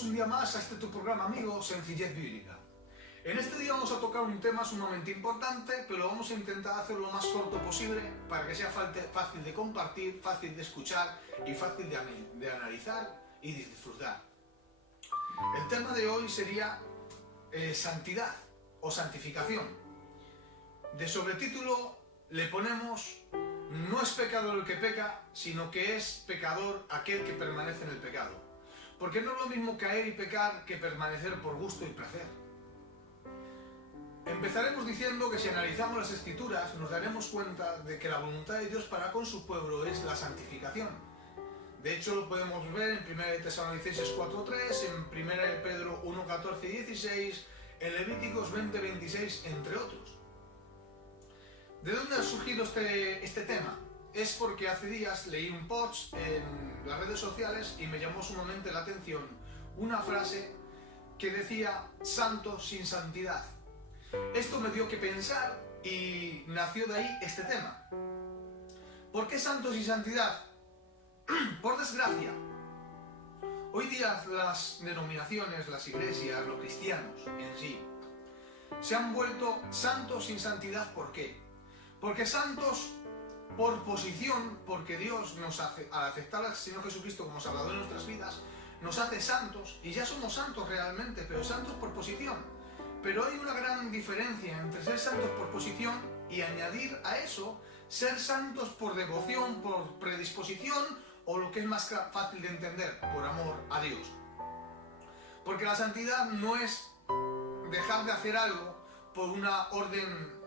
Bienvenidos un día más a este tu programa amigo Sencillez Bíblica. En este día vamos a tocar un tema sumamente importante, pero vamos a intentar hacerlo lo más corto posible para que sea fácil de compartir, fácil de escuchar y fácil de analizar y de disfrutar. El tema de hoy sería santidad o santificación. De sobretítulo le ponemos: no es pecador el que peca, sino que es pecador aquel que permanece en el pecado. Porque no es lo mismo caer y pecar que permanecer por gusto y placer. Empezaremos diciendo que si analizamos las Escrituras nos daremos cuenta de que la voluntad de Dios para con su pueblo es la santificación. De hecho lo podemos ver en 1 Tesalonicenses 4:3, en 1 Pedro 1:14 y 16, en Levíticos 20:26, entre otros. ¿De dónde ha surgido este tema? Es porque hace días leí un post en las redes sociales y me llamó sumamente la atención una frase que decía: santos sin santidad. Esto me dio que pensar y nació de ahí este tema. ¿Por qué santos sin santidad? Por desgracia, hoy día las denominaciones, las iglesias, los cristianos en sí, se han vuelto santos sin santidad. ¿Por qué? Porque santos por posición, porque Dios nos hace, al aceptar al Señor Jesucristo como Salvador de nuestras vidas, nos hace santos, y ya somos santos realmente, pero santos por posición. Pero hay una gran diferencia entre ser santos por posición y añadir a eso ser santos por devoción, por predisposición, o lo que es más fácil de entender, por amor a Dios. Porque la santidad no es dejar de hacer algo por una orden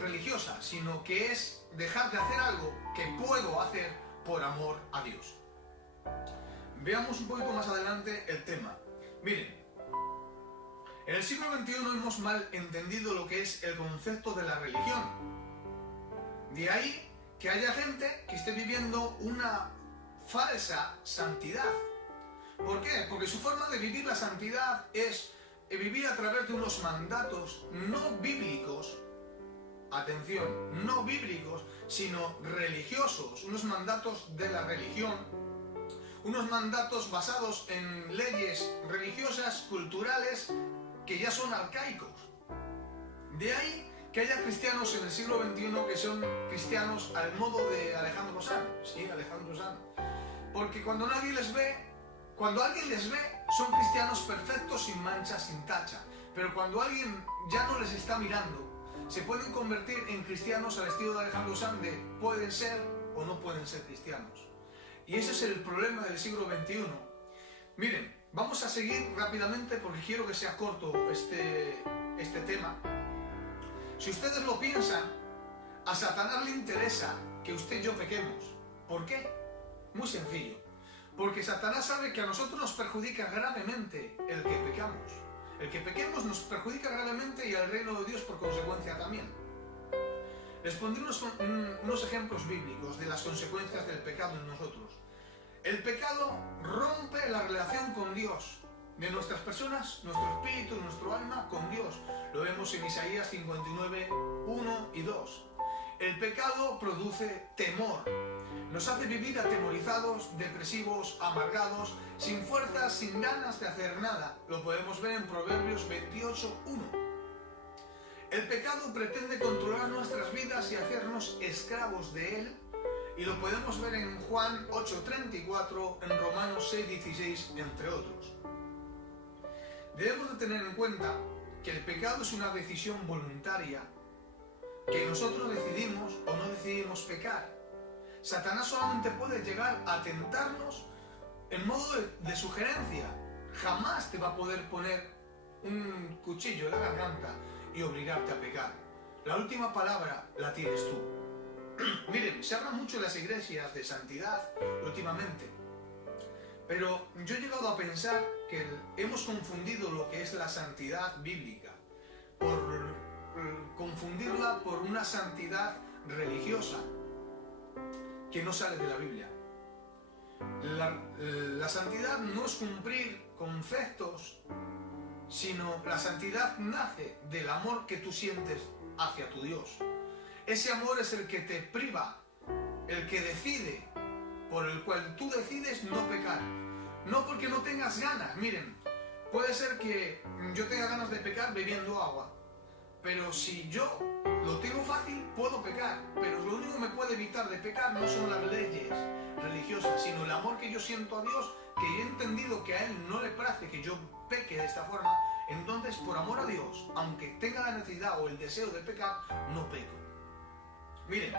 religiosa, sino que es dejar de hacer algo que puedo hacer por amor a Dios. Veamos un poquito más adelante el tema. Miren, en el siglo XXI hemos mal entendido lo que es el concepto de la religión. De ahí que haya gente que esté viviendo una falsa santidad. ¿Por qué? Porque su forma de vivir la santidad es vivir a través de unos mandatos no bíblicos. Atención, no bíblicos, sino religiosos, unos mandatos de la religión, unos mandatos basados en leyes religiosas, culturales, que ya son arcaicos. De ahí que haya cristianos en el siglo XXI que son cristianos al modo de Alejandro Sanz. Sí, Alejandro Sanz. Porque cuando alguien les ve, son cristianos perfectos, sin mancha, sin tacha. Pero cuando alguien ya no les está mirando, se pueden convertir en cristianos al estilo de Alejandro Sanz, de pueden ser o no pueden ser cristianos. Y ese es el problema del siglo XXI. Miren, vamos a seguir rápidamente porque quiero que sea corto este tema. Si ustedes lo piensan, a Satanás le interesa que usted y yo pequemos. ¿Por qué? Muy sencillo. Porque Satanás sabe que a nosotros nos perjudica gravemente el que pecamos. El que pequemos nos perjudica gravemente y al reino de Dios por consecuencia también. Les pondré unos ejemplos bíblicos de las consecuencias del pecado en nosotros. El pecado rompe la relación con Dios, de nuestras personas, nuestro espíritu, nuestro alma, con Dios. Lo vemos en Isaías 59, 1 y 2. El pecado produce temor. Nos hace vivir atemorizados, depresivos, amargados, sin fuerzas, sin ganas de hacer nada. Lo podemos ver en Proverbios 28:1. El pecado pretende controlar nuestras vidas y hacernos esclavos de él. Y lo podemos ver en Juan 8:34, en Romanos 6:16, entre otros. Debemos de tener en cuenta que el pecado es una decisión voluntaria, que nosotros decidimos o no decidimos pecar. Satanás solamente puede llegar a tentarnos en modo de sugerencia. Jamás te va a poder poner un cuchillo en la garganta y obligarte a pecar. La última palabra la tienes tú. Miren, se habla mucho en las iglesias de santidad últimamente, pero yo he llegado a pensar que hemos confundido lo que es la santidad bíblica, por confundirla por una santidad religiosa que no sale de la Biblia. La santidad no es cumplir conceptos, sino la santidad nace del amor que tú sientes hacia tu Dios. Ese amor es el que te priva, el que decide, por el cual tú decides no pecar. No porque no tengas ganas. Miren, puede ser que yo tenga ganas de pecar bebiendo agua, pero si yo lo tengo fácil, puedo pecar. Pero lo único que me puede evitar de pecar no son las leyes religiosas, sino el amor que yo siento a Dios, que he entendido que a Él no le place que yo peque de esta forma. Entonces, por amor a Dios, aunque tenga la necesidad o el deseo de pecar, no peco. Miren,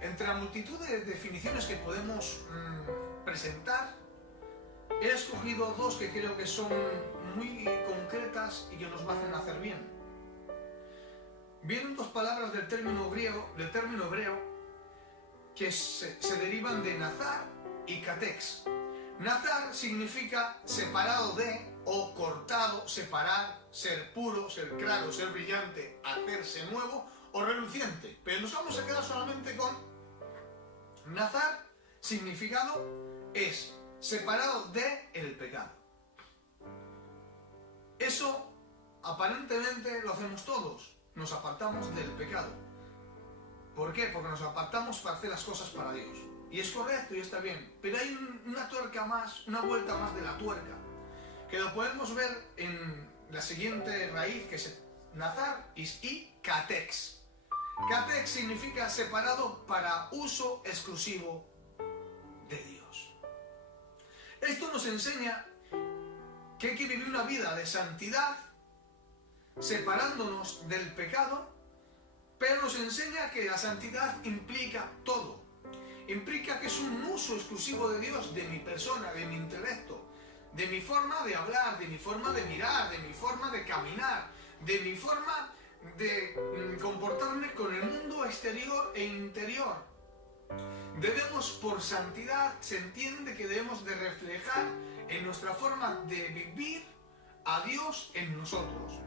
entre la multitud de definiciones que podemos presentar, he escogido dos que creo que son muy concretas y que nos hacen hacer bien. Vienen dos palabras del término hebreo, que se derivan de nazar y katex. Nazar significa separado de o cortado, separar, ser puro, ser claro, ser brillante, hacerse nuevo o reluciente. Pero nos vamos a quedar solamente con nazar. Significado es separado de el pecado. Eso aparentemente lo hacemos todos. Nos apartamos del pecado. ¿Por qué? Porque nos apartamos para hacer las cosas para Dios. Y es correcto y está bien. Pero hay una tuerca más, una vuelta más de la tuerca, que lo podemos ver en la siguiente raíz, que es nazar y katex. Katex significa separado para uso exclusivo de Dios. Esto nos enseña que hay que vivir una vida de santidad, separándonos del pecado, pero nos enseña que la santidad implica todo. Implica que es un uso exclusivo de Dios, de mi persona, de mi intelecto, de mi forma de hablar, de mi forma de mirar, de mi forma de caminar, de mi forma de comportarme con el mundo exterior e interior. Debemos, por santidad, se entiende que debemos de reflejar en nuestra forma de vivir a Dios en nosotros.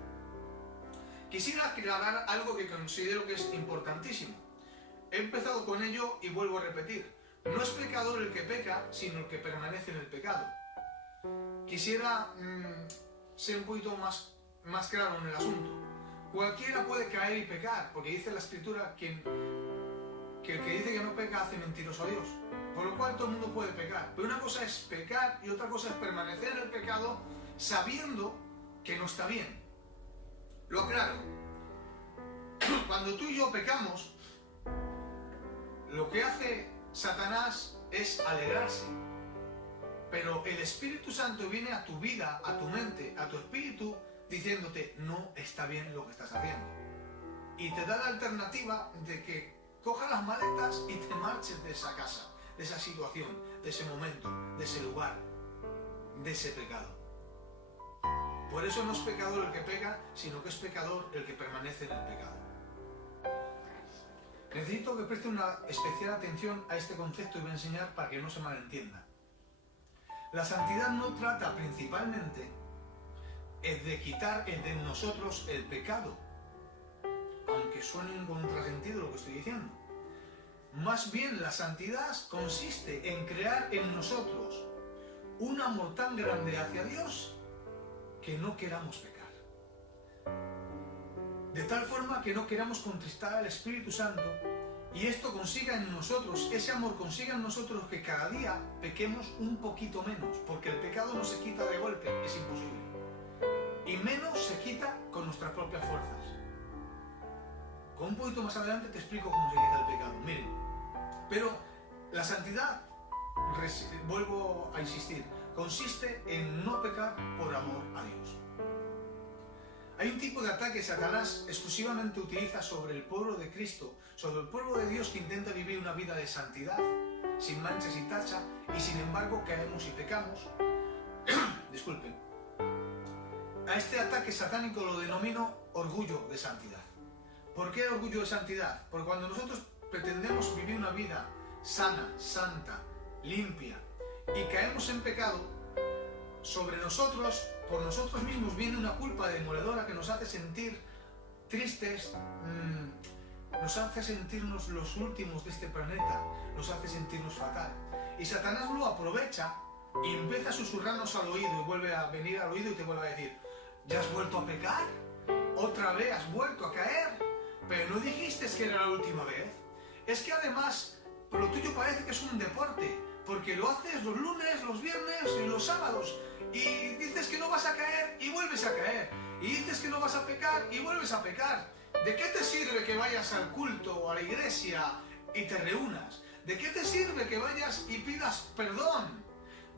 Quisiera aclarar algo que considero que es importantísimo. He empezado con ello y vuelvo a repetir. No es pecador el que peca, sino el que permanece en el pecado. Quisiera ser un poquito más claro en el asunto. Cualquiera puede caer y pecar, porque dice la Escritura que el que dice que no peca hace mentiroso a Dios. Por lo cual todo el mundo puede pecar. Pero una cosa es pecar y otra cosa es permanecer en el pecado sabiendo que no está bien. Lo aclaro. Cuando tú y yo pecamos, lo que hace Satanás es alegrarse. Pero el Espíritu Santo viene a tu vida, a tu mente, a tu espíritu, diciéndote, no está bien lo que estás haciendo. Y te da la alternativa de que cojas las maletas y te marches de esa casa, de esa situación, de ese momento, de ese lugar, de ese pecado. Por eso no es pecador el que peca, sino que es pecador el que permanece en el pecado. Necesito que preste una especial atención a este concepto y voy a enseñar para que no se malentienda. La santidad no trata principalmente de quitar de nosotros el pecado, aunque suene un contrasentido lo que estoy diciendo. Más bien la santidad consiste en crear en nosotros un amor tan grande hacia Dios que no queramos pecar. De tal forma que no queramos contristar al Espíritu Santo y esto consiga en nosotros, ese amor consiga en nosotros que cada día pequemos un poquito menos, porque el pecado no se quita de golpe, es imposible. Y menos se quita con nuestras propias fuerzas. Con un poquito más adelante te explico cómo se quita el pecado. Miren, pero la santidad, vuelvo a insistir, consiste en no pecar por amor a Dios. Hay un tipo de ataque que Satanás exclusivamente utiliza sobre el pueblo de Cristo, sobre el pueblo de Dios que intenta vivir una vida de santidad, sin mancha, sin tacha, y sin embargo caemos y pecamos. Disculpen. A este ataque satánico lo denomino orgullo de santidad. ¿Por qué orgullo de santidad? Porque cuando nosotros pretendemos vivir una vida sana, santa, limpia, y caemos en pecado, sobre nosotros, por nosotros mismos, viene una culpa demoledora que nos hace sentir tristes, nos hace sentirnos los últimos de este planeta, nos hace sentirnos fatal. Y Satanás lo aprovecha y empieza a susurrarnos al oído y vuelve a venir al oído y te vuelve a decir, ¿ya has vuelto a pecar? ¿Otra vez has vuelto a caer? ¿Pero no dijiste que era la última vez? Es que además pero lo tuyo parece que es un deporte, porque lo haces los lunes, los viernes y los sábados, y dices que no vas a caer y vuelves a caer, y dices que no vas a pecar y vuelves a pecar. ¿De qué te sirve que vayas al culto o a la iglesia y te reúnas? ¿De qué te sirve que vayas y pidas perdón?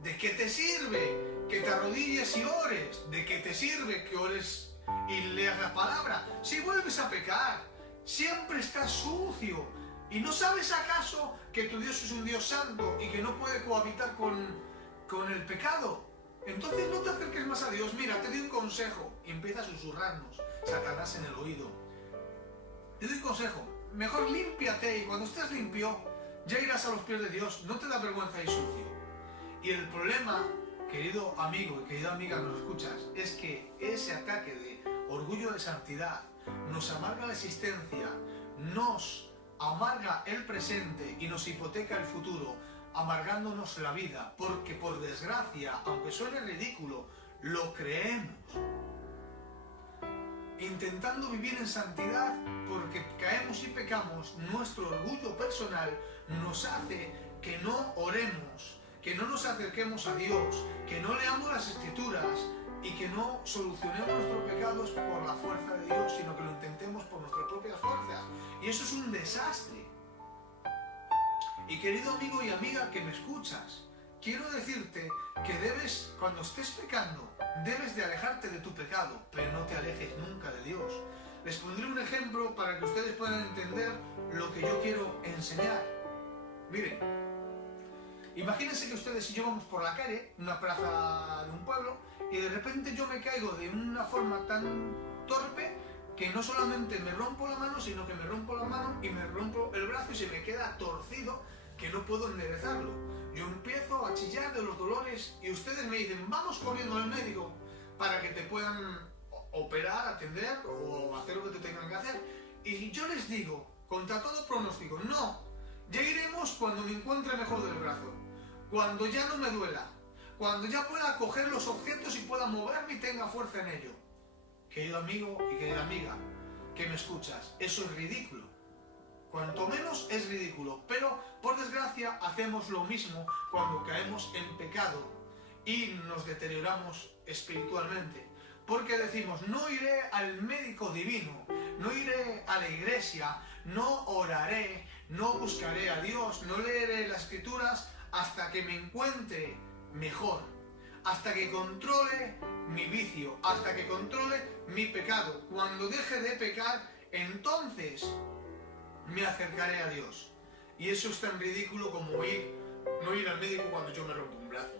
¿De qué te sirve que te arrodilles y ores? ¿De qué te sirve que ores y leas la palabra? Si vuelves a pecar, siempre estás sucio. ¿Y no sabes acaso que tu Dios es un Dios santo y que no puede cohabitar con el pecado? Entonces no te acerques más a Dios. Mira, te doy un consejo. Y empieza a susurrarnos Satanás en el oído. Te doy un consejo. Mejor límpiate, y cuando estés limpio, ya irás a los pies de Dios. No te da vergüenza ir sucio. Y el problema, querido amigo y querida amiga, nos escuchas, es que ese ataque de orgullo de santidad nos amarga la existencia, nos amarga el presente y nos hipoteca el futuro, amargándonos la vida, porque por desgracia, aunque suene ridículo, lo creemos. Intentando vivir en santidad, porque caemos y pecamos, nuestro orgullo personal nos hace que no oremos, que no nos acerquemos a Dios, que no leamos las Escrituras y que no solucionemos nuestros pecados por la fuerza de Dios, sino que lo intentemos por nuestras propias fuerzas. Y eso es un desastre. Y querido amigo y amiga que me escuchas, quiero decirte que debes, cuando estés pecando, debes de alejarte de tu pecado, pero no te alejes nunca de Dios. Les pondré un ejemplo para que ustedes puedan entender lo que yo quiero enseñar. Miren, imagínense que ustedes y yo vamos por la calle, una plaza de un pueblo, y de repente yo me caigo de una forma tan torpe que no solamente me rompo la mano, sino que me rompo la mano y me rompo el brazo y se me queda torcido, que no puedo enderezarlo. Yo empiezo a chillar de los dolores y ustedes me dicen, vamos corriendo al médico para que te puedan operar, atender o hacer lo que te tengan que hacer. Y yo les digo, contra todo pronóstico, no, ya iremos cuando me encuentre mejor del brazo, cuando ya no me duela, cuando ya pueda coger los objetos y pueda moverme y tenga fuerza en ello. Querido amigo y querida amiga que me escuchas, eso es ridículo. Cuanto menos es ridículo, pero por desgracia hacemos lo mismo cuando caemos en pecado y nos deterioramos espiritualmente. Porque decimos, no iré al médico divino, no iré a la iglesia, no oraré, no buscaré a Dios, no leeré las Escrituras hasta que me encuentre mejor, hasta que controle mi vicio, hasta que controle mi pecado. Cuando deje de pecar, entonces me acercaré a Dios. Y eso es tan ridículo como no ir al médico cuando yo me rompo un brazo.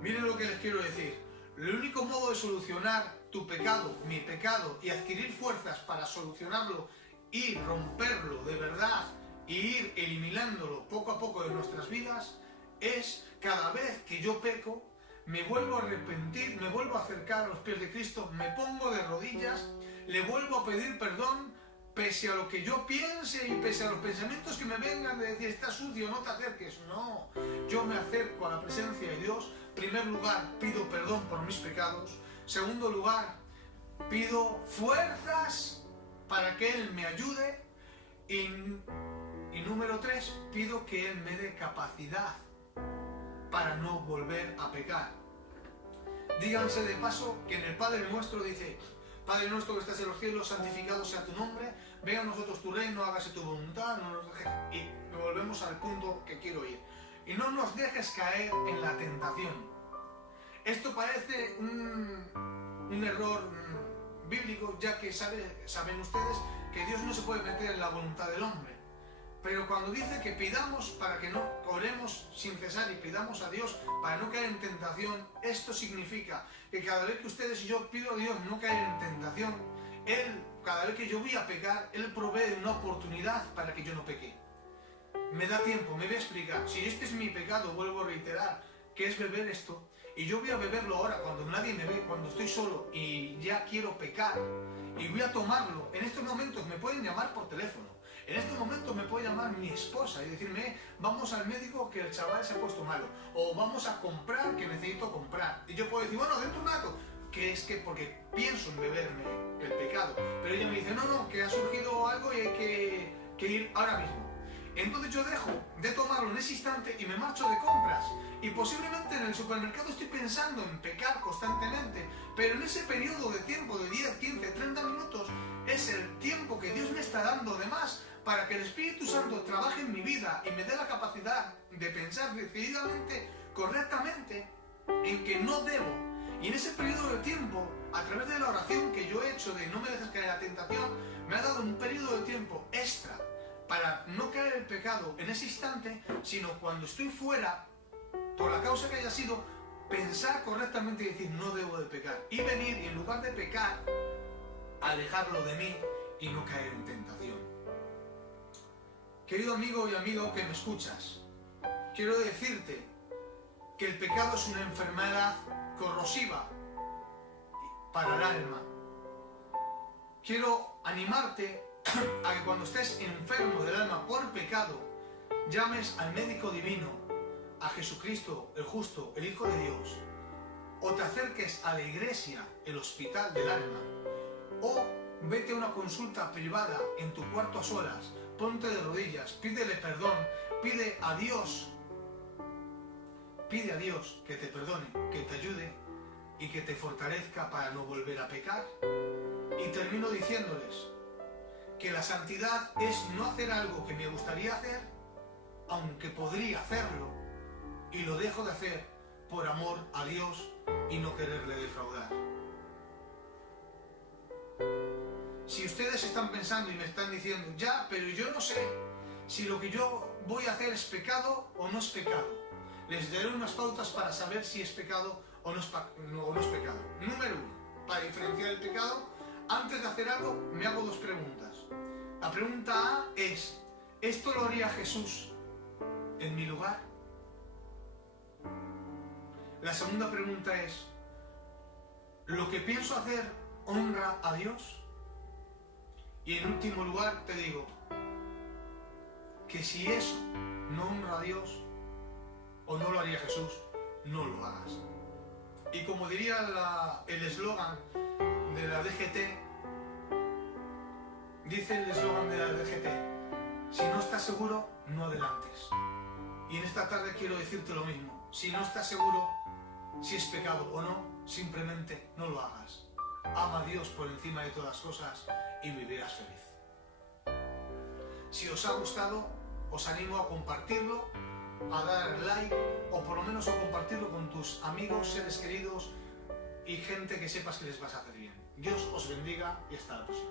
Miren lo que les quiero decir. El único modo de solucionar tu pecado, mi pecado, y adquirir fuerzas para solucionarlo y romperlo de verdad y ir eliminándolo poco a poco de nuestras vidas es cada vez que yo peco, me vuelvo a arrepentir, me vuelvo a acercar a los pies de Cristo, me pongo de rodillas, le vuelvo a pedir perdón, pese a lo que yo piense y pese a los pensamientos que me vengan de decir, estás sucio, no te acerques. No, yo me acerco a la presencia de Dios. En primer lugar, pido perdón por mis pecados. En segundo lugar, pido fuerzas para que Él me ayude. Y número 3, pido que Él me dé capacidad para no volver a pecar. Díganse de paso que en el Padre Nuestro dice, Padre nuestro que estás en los cielos, santificado sea tu nombre, venga a nosotros tu reino, hágase tu voluntad, no nos dejes... Y volvemos al punto que quiero ir. Y no nos dejes caer en la tentación. Esto parece un error bíblico, ya que saben ustedes que Dios no se puede meter en la voluntad del hombre. Pero cuando dice que pidamos para que no oremos sin cesar y pidamos a Dios para no caer en tentación, esto significa que cada vez que ustedes y yo pido a Dios no caer en tentación, Él, cada vez que yo voy a pecar, Él provee una oportunidad para que yo no peque. Me da tiempo, me voy a explicar. Si este es mi pecado, vuelvo a reiterar, que es beber esto, y yo voy a beberlo ahora cuando nadie me ve, cuando estoy solo y ya quiero pecar, y voy a tomarlo. En estos momentos me pueden llamar por teléfono. En este momento me puede llamar mi esposa y decirme, vamos al médico que el chaval se ha puesto malo, o vamos a comprar que necesito comprar. Y yo puedo decir, bueno, dentro de un rato, que es que porque pienso en beberme el pecado. Pero ella me dice, no, que ha surgido algo y hay que ir ahora mismo. Entonces yo dejo de tomarlo en ese instante y me marcho de compras. Y posiblemente en el supermercado estoy pensando en pecar constantemente, pero en ese periodo de tiempo de 10, 15, 30 minutos es el tiempo que Dios me está dando de más para que el Espíritu Santo trabaje en mi vida y me dé la capacidad de pensar decididamente, correctamente, en que no debo. Y en ese periodo de tiempo, a través de la oración que yo he hecho de no me dejes caer en la tentación, me ha dado un periodo de tiempo extra para no caer en el pecado en ese instante, sino cuando estoy fuera, por la causa que haya sido, pensar correctamente y decir no debo de pecar. Y venir y en lugar de pecar, alejarlo de mí y no caer en tentación. Querido amigo y amigo que me escuchas, quiero decirte que el pecado es una enfermedad corrosiva para el alma. Quiero animarte a que cuando estés enfermo del alma por pecado, llames al médico divino, a Jesucristo, el justo, el Hijo de Dios, o te acerques a la iglesia, el hospital del alma, o vete a una consulta privada en tu cuarto a solas, ponte de rodillas, pídele perdón, pide a Dios que te perdone, que te ayude y que te fortalezca para no volver a pecar. Y termino diciéndoles que la santidad es no hacer algo que me gustaría hacer, aunque podría hacerlo, y lo dejo de hacer por amor a Dios y no quererle defraudar. Si ustedes están pensando y me están diciendo, ya, pero yo no sé si lo que yo voy a hacer es pecado o no es pecado, les daré unas pautas para saber si es pecado o no es pecado. Número 1, para diferenciar el pecado, antes de hacer algo me hago dos preguntas. La pregunta A es, ¿esto lo haría Jesús en mi lugar? La segunda pregunta es, ¿lo que pienso hacer honra a Dios? Y en último lugar te digo que si eso no honra a Dios o no lo haría Jesús, no lo hagas. Y como diría el eslogan de la DGT, dice el eslogan de la DGT, si no estás seguro, no adelantes. Y en esta tarde quiero decirte lo mismo, si no estás seguro si es pecado o no, simplemente no lo hagas. Ama a Dios por encima de todas cosas y vivirás feliz. Si os ha gustado, os animo a compartirlo, a dar like o por lo menos a compartirlo con tus amigos, seres queridos y gente que sepas que les vas a hacer bien. Dios os bendiga y hasta la próxima.